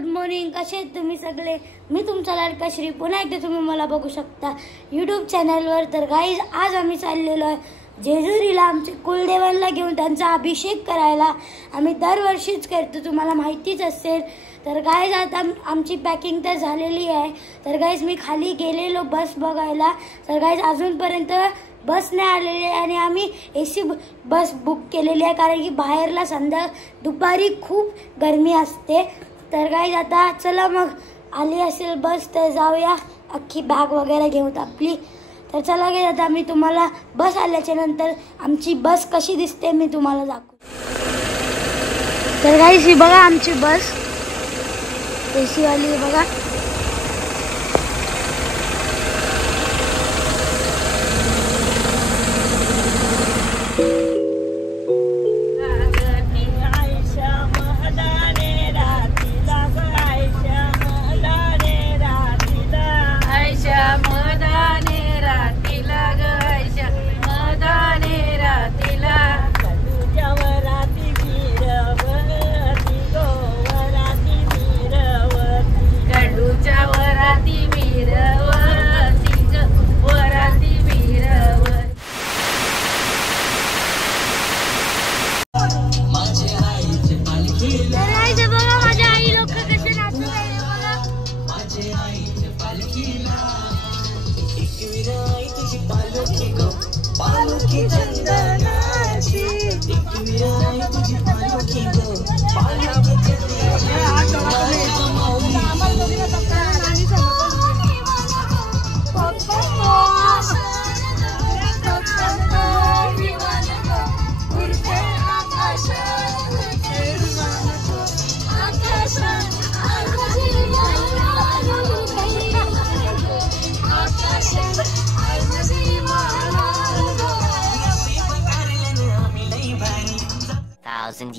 Good morning. कसे आहेत तुम्ही सगळे? मी तुमचा लाडका श्री पुन्हा एकदा तुम्ही मला बघू शकता यूट्यूब चॅनलवर. तर गाईज आज आम्ही चाललेलो आहे जेजुरीला आमचे कुलदेवांना घेऊन त्यांचा अभिषेक करायला. आम्ही दरवर्षीच करतो, तुम्हाला माहितीच असेल. तर गाईज आता आमची पॅकिंग तर झालेली आहे. तर गाईज मी खाली गेलेलो बस बघायला. तर गाईज अजूनपर्यंत बस नाही आलेली आहे आणि आम्ही AC बस बुक केलेली आहे, कारण की बाहेरला दुपारी खूप गरमी असते. तर गाईज आता चला मग आली असेल बस तर जाऊया, अख्खी बॅग वगैरे घेऊन आपली. तर चला गाईज आता मी तुम्हाला बस आल्याच्या नंतर आमची बस कशी दिसते मी तुम्हाला दाखवू. तर गाईज ही बघा आमची बस AC वाली बघा.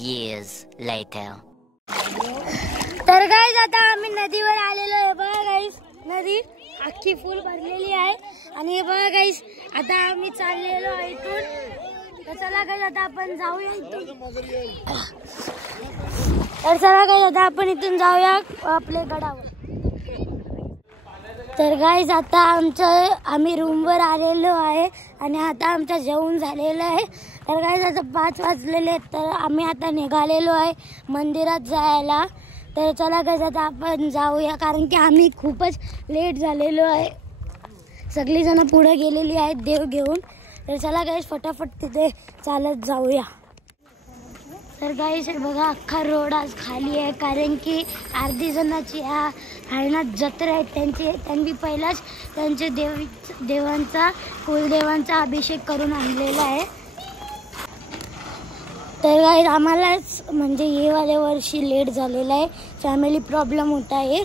Years later. तर गाईज आता आम्ही नदीवर आलेलो आहे. बघा गाईज नदी अख्खी फुल भरलेली आहे आणि हे बघा गाईज आता आम्ही चाललेलो आहे इथून. तर चला गाईज आता आपण जाऊया इथून. तर चला गाईज आता आपण इथून जाऊया आपल्या गडावर. तर गाईज आता आम्ही रूमवर आलेलो आहे आणि आता आमचं जेवण झालेलं आहे. तर गाईज आता 5 वाजलेले आहेत. तर आम्ही आता निघालेलो आहे मंदिरात जायला. तर चला गाईज आता आपण जाऊया, कारण की आम्ही खूपच लेट झालेलो आहे. सगळीजणं पुढे गेलेली आहेत देव घेऊन. तर चला गाईज फटाफट तिथे चालत जाऊया. तर गाईज बघा अख्खा रोड आज खाली आहे, कारण की अर्धी जणांची आहे ना जत्रा आहे. त्यांनी पहिलाच त्यांचे देवांचा कुलदेवांचा अभिषेक करून आणलेला आहे. तर गाईज आम्हालाच म्हणजे हे वाल्या वर्षी लेट झालेला आहे, फॅमिली प्रॉब्लेम होता आहे.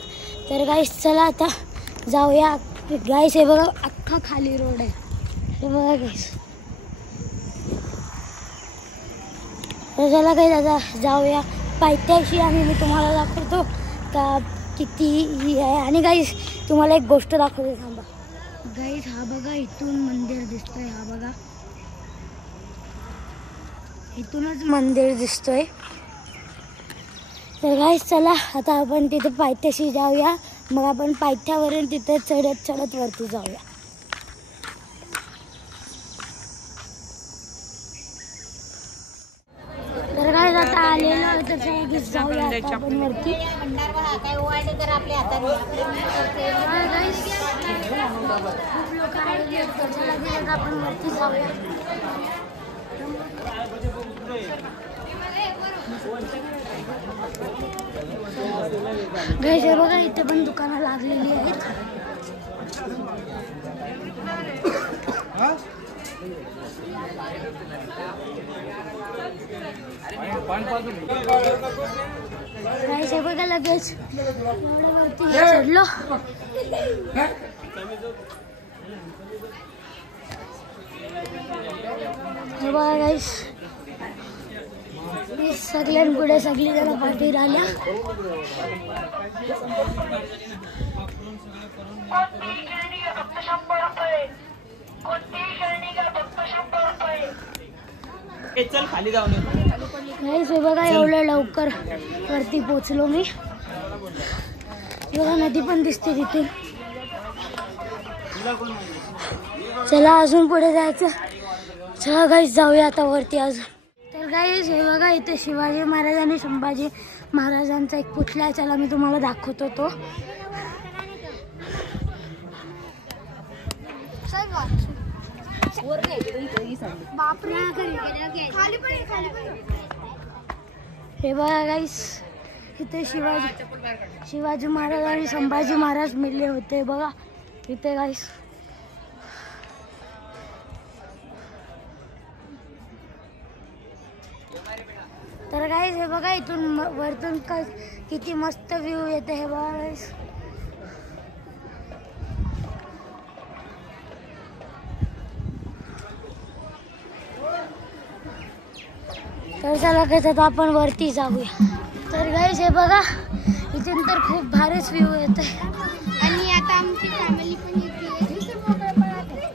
तर गाईज चला आता जाऊया. गाईज हे बघा अख्खा खाली रोड आहे, हे बघा गाईज. तर चला गाईज आता जाऊया पायथ्याशी आणि मी तुम्हाला दाखवतो का किती ही आहे. आणि गाईज तुम्हाला एक गोष्ट दाखवते थांबा. गाईज हा बघा इथून मंदिर दिसतोय, हा बघा इथूनच मंदिर दिसतोय. तर गाईज चला आता आपण तिथे पायथ्याशी जाऊया, मग आपण पायथ्यावरून तिथे चढत वरती जाऊया. तर गाईज आता आलेलो आहे तर जाऊया आपण वरती. खूप लोक आलेले आहेत, आपण वरती जाऊया. गाईज हे बघा इथे पण दुकानं लागलेली आहेत. गाईज हे बघा लगेच वरती चढलो. हे बघा गाईज सगळ्यांपुढे सगळी जण पाठी राहिल्या. चल खाली जाऊन नाही बघा एवढं लवकर वरती पोचलो मी. बघा नदी पण दिसते तिथे. चला अजून पुढे जायचं. चला गाईस जाऊया आता वरती अजून. तर गाईस हे बघा इथे शिवाजी महाराज आणि संभाजी महाराजांचा एक पुतळा आहे. चला मी तुम्हाला दाखवतो तो. हे बघा गाईस इथे शिवाजी महाराज आणि संभाजी महाराज मिळले होते बघा इथे गाईस. तर गाईस हे बघा इथून वरतून किती मस्त व्ह्यू येते हे बघा गाईस. तर चला कसं आपण वरती जाऊया. तर गाईस हे बघा इथून तर खूप भारीच व्ह्यू येत आहे. आणि आता आमची फॅमिली पण येते.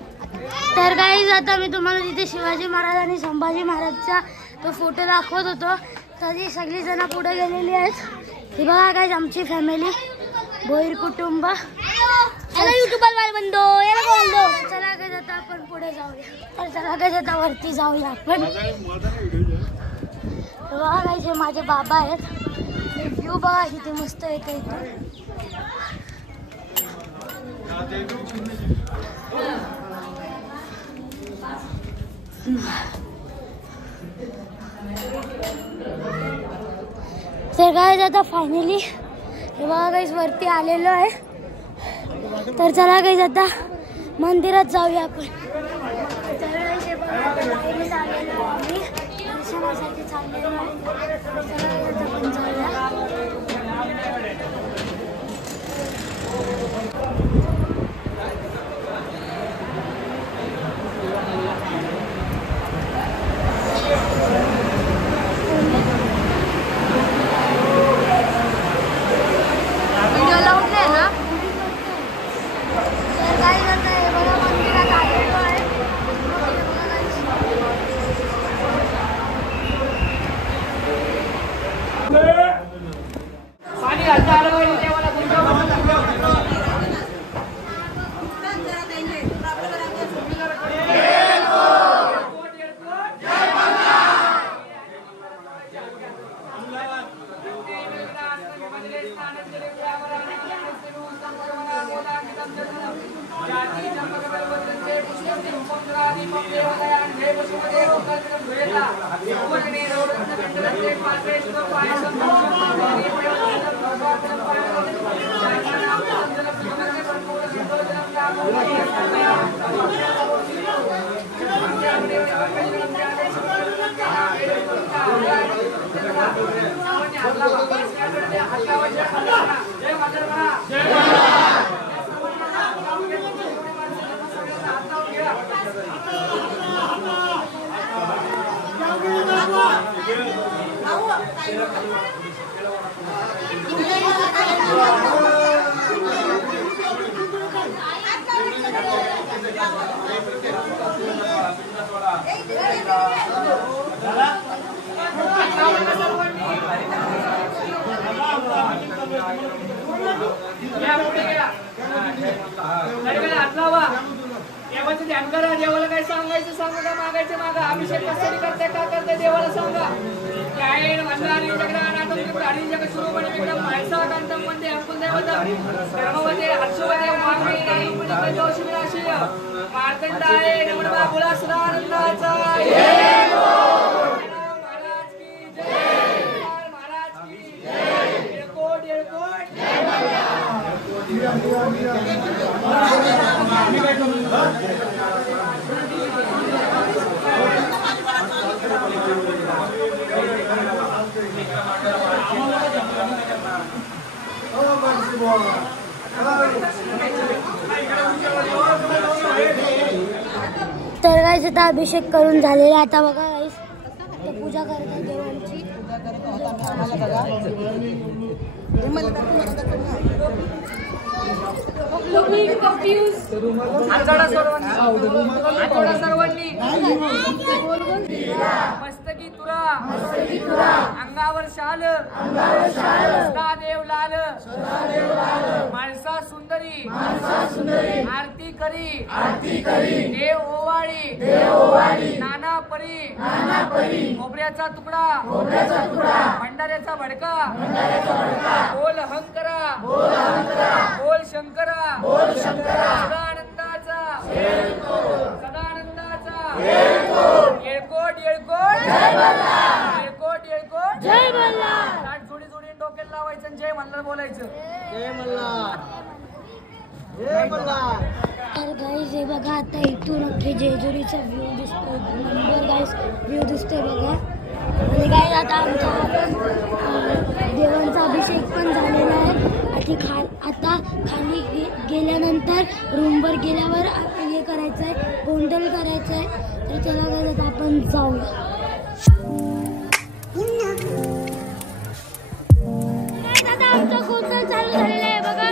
तर गाईस आता मी तुम्हाला तिथे शिवाजी महाराज आणि संभाजी महाराजचा तो फोटो दाखवत होतो. तरी सगळी जण पुढे गेलेली आहेत. हे बघा गाईस आमची फॅमिली भोईर कुटुंब. चला युट्यूबर वाले बंदो याला बोलतो. चला काय आता आपण पुढे जाऊया. तर चला काय आता वरती जाऊया आपण. बघा गाईस हे माझे बाबा आहेत. व्ह्यू बघा किती मस्त येते इथून. तर गाईस आता फायनली हे बघा गाईस वरती आलेलो आहे. तर चला गाईस आता मंदिरात जाऊया आपण. तर गाईस हे बघा आता लाईनीत आलेलो आहे आम्ही. दर्शनासाठी चाललेलो आहे. चला गाईस आता आपण जाऊया. ध्यान करा. देवाला काय सांगायचं सांगा, का मागायचं मागा. अभिषेक कशाने करताय का करताय देवाला सांगा. काय मंदारी जगदानाथम प्राणी जग सुरूपणे विक्रम मायसा कांतम वंदे अंकुलदेवतम कर्मवते हर्षवते वाग्मी नायमुने दोषविनाशी मार्तंडाय नमः बोला सदानंदाचा जय महाराज की जय. महाराज की जय. येळकोट येळकोट तर गाईस आता अभिषेक करून झालेला. आता बघा गाईस पूजा करतात देवांची. हातोडा सर्वांनी मस्तकी तुरा अंगावर शाल सदा देव लाल माळसा सुंदरी आरती करी देव ओवाळी नाना परी खोबऱ्याचा तुकडा भंडाऱ्याचा भडका बोल हंकरा बोल शंकरा सदानंदाचा येळकोट जय मल्हार लाट जोडी डोक्यात लावायचं जय मल्हार बोलायचं तर गाईज हे बघा आता इथून अख्खे जेजुरीचा व्ह्यू दिसतोय नंबर गाईज व्ह्यू दिसतोय बघा आणि गाईज आता आमचा देवांचा अभिषेक पण झालेला आहे आता खाली गेल्यानंतर रूमवर गेल्यावर हे करायचं आहे गोंधळ करायचं आहे तर चला गाईज आता आपण जाऊया आता आमचा गोंधळ चालू झालेला आहे बघा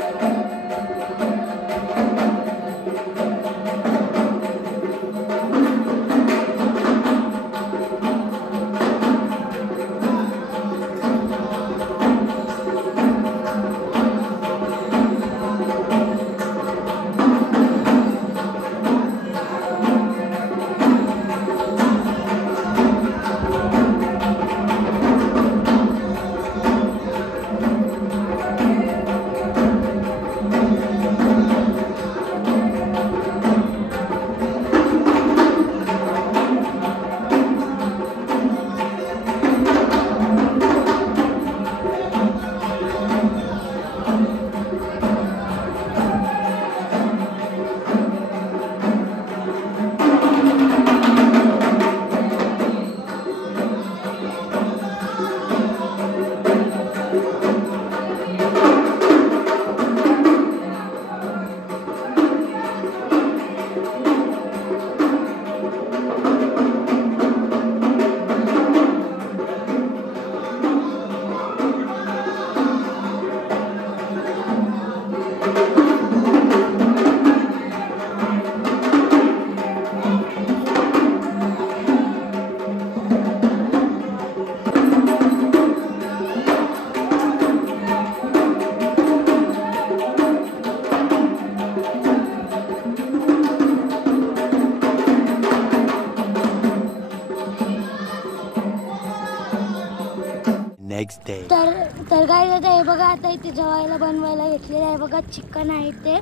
तर गाईज आता हे बघा आता इथे जेवायला बनवायला घेतलेलं आहे बघा चिकन आहे ते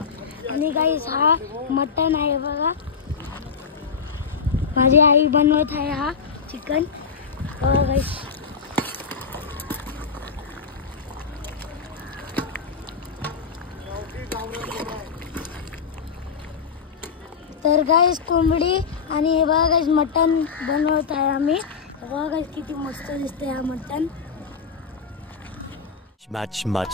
आणि गाईज हा मटन आहे बघा माझी आई बनवत आहे हा चिकन बघा गाईज तर गाईज कोंबडी आणि हे बघा गाईज मटन बनवत आहे आम्ही बघा गाईज किती मस्त दिसते हा मटन Much later.